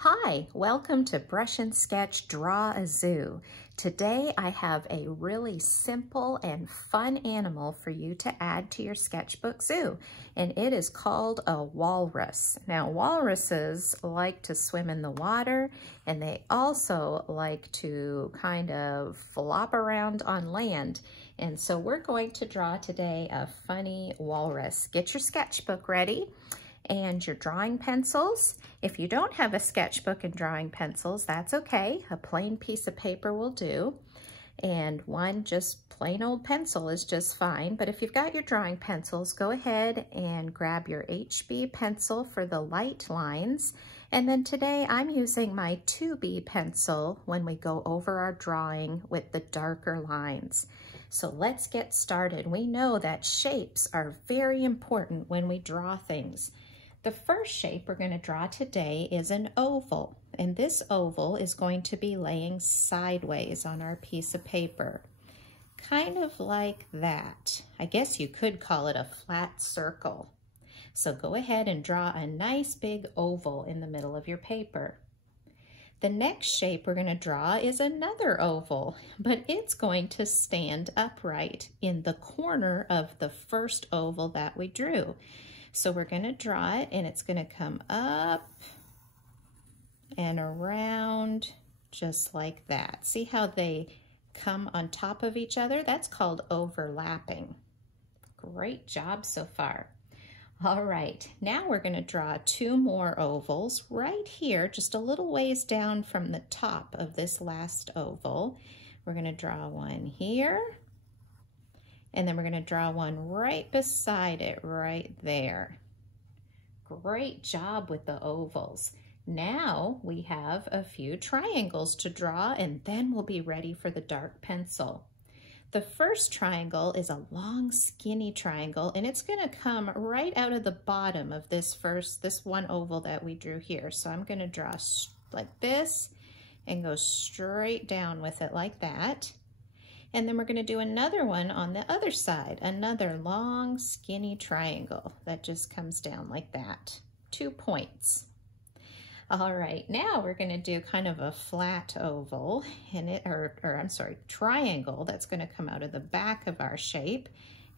Hi, welcome to Brush and Sketch Draw a Zoo. Today I have a really simple and fun animal for you to add to your sketchbook zoo, and it is called a walrus. Now, walruses like to swim in the water, and they also like to kind of flop around on land. And so we're going to draw today a funny walrus. Get your sketchbook ready and your drawing pencils. If you don't have a sketchbook and drawing pencils, that's okay. A plain piece of paper will do. And one just plain old pencil is just fine. But if you've got your drawing pencils, go ahead and grab your HB pencil for the light lines. And then today I'm using my 2B pencil when we go over our drawing with the darker lines. So let's get started. We know that shapes are very important when we draw things. The first shape we're going to draw today is an oval, and this oval is going to be laying sideways on our piece of paper, kind of like that. I guess you could call it a flat circle. So go ahead and draw a nice big oval in the middle of your paper. The next shape we're going to draw is another oval, but it's going to stand upright in the corner of the first oval that we drew. So we're going to draw it, and it's going to come up and around just like that. See how they come on top of each other? That's called overlapping. Great job so far. All right, now we're going to draw two more ovals right here, just a little ways down from the top of this last oval. We're going to draw one here. And then we're going to draw one right beside it, right there. Great job with the ovals. Now we have a few triangles to draw, and then we'll be ready for the dark pencil. The first triangle is a long, skinny triangle, and it's going to come right out of the bottom of this one oval that we drew here. So I'm going to draw like this and go straight down with it like that. And then we're going to do another one on the other side, another long, skinny triangle that just comes down like that. 2 points. All right, now we're going to do kind of a flat oval, and triangle that's going to come out of the back of our shape,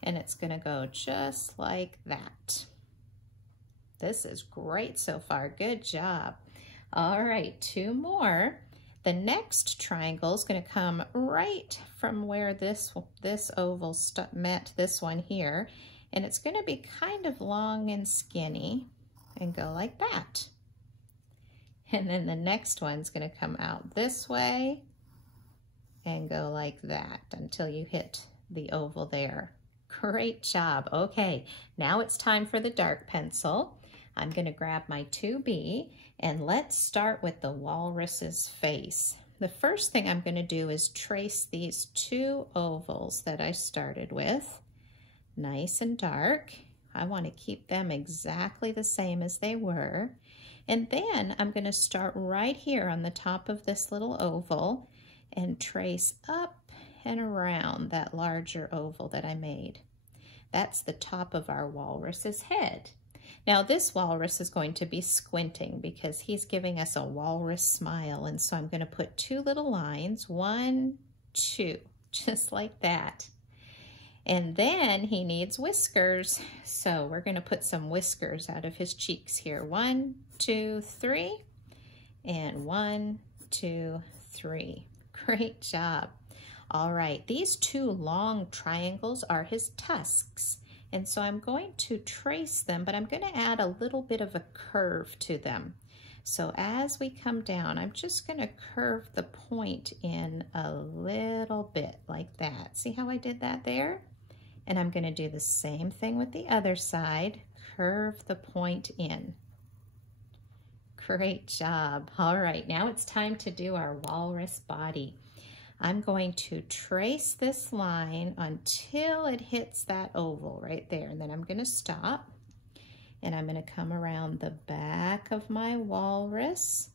and it's going to go just like that. This is great so far. Good job. All right, 2 more. The next triangle is going to come right from where this oval met this one here, and it's going to be kind of long and skinny and go like that. And then the next one's going to come out this way and go like that until you hit the oval there. Great job. Okay, now it's time for the dark pencil. I'm going to grab my 2B, and let's start with the walrus's face. The first thing I'm going to do is trace these 2 ovals that I started with, nice and dark. I want to keep them exactly the same as they were. And then I'm going to start right here on the top of this little oval and trace up and around that larger oval that I made. That's the top of our walrus's head. Now this walrus is going to be squinting because he's giving us a walrus smile, and so I'm going to put 2 little lines, 1, 2, just like that. And then he needs whiskers, so we're going to put some whiskers out of his cheeks here. 1, 2, 3, and 1, 2, 3. Great job. All right, these 2 long triangles are his tusks. And so I'm going to trace them, but I'm going to add a little bit of a curve to them. So as we come down, I'm just going to curve the point in a little bit like that. See how I did that there? And I'm going to do the same thing with the other side. Curve the point in. Great job. All right, now it's time to do our walrus body. I'm going to trace this line until it hits that oval right there, and then I'm going to stop, and I'm going to come around the back of my walrus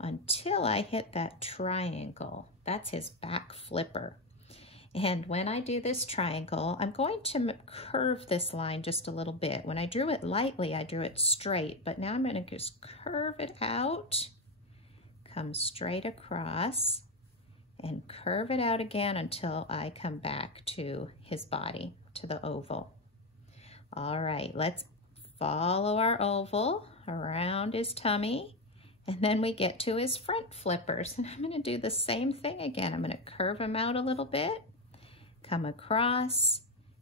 until I hit that triangle. That's his back flipper. And when I do this triangle, I'm going to curve this line just a little bit. When I drew it lightly, I drew it straight, but now I'm going to just curve it out come straight across and curve it out again until I come back to his body, to the oval. All right, let's follow our oval around his tummy, and then we get to his front flippers. And I'm going to do the same thing again. I'm going to curve them out a little bit, come across,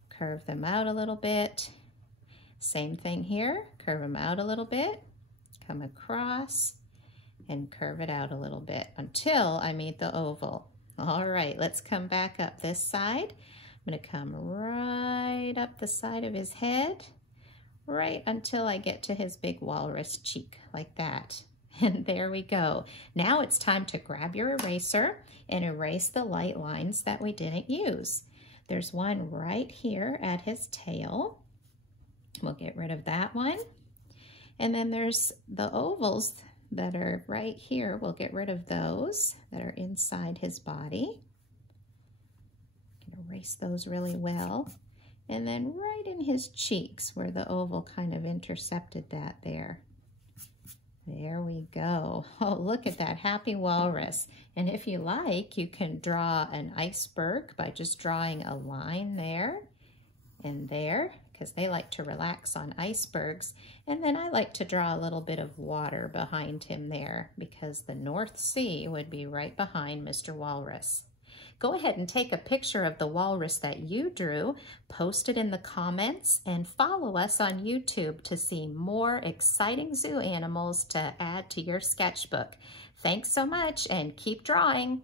curve them out a little bit. Same thing here, curve them out a little bit, come across, and curve it out a little bit until I meet the oval. All right, let's come back up this side. I'm going to come right up the side of his head, right until I get to his big walrus cheek, like that. And there we go. Now it's time to grab your eraser and erase the light lines that we didn't use. There's one right here at his tail. We'll get rid of that one. And then there's the ovals that are right here. We'll get rid of those that are inside his body. Erase those really well. And then right in his cheeks where the oval kind of intercepted that there. There we go. Oh, look at that happy walrus. And if you like, you can draw an iceberg by just drawing a line there and there, because they like to relax on icebergs. And then I like to draw a little bit of water behind him there, because the North Sea would be right behind Mr. Walrus. Go ahead and take a picture of the walrus that you drew, post it in the comments, and follow us on YouTube to see more exciting zoo animals to add to your sketchbook. Thanks so much, and keep drawing.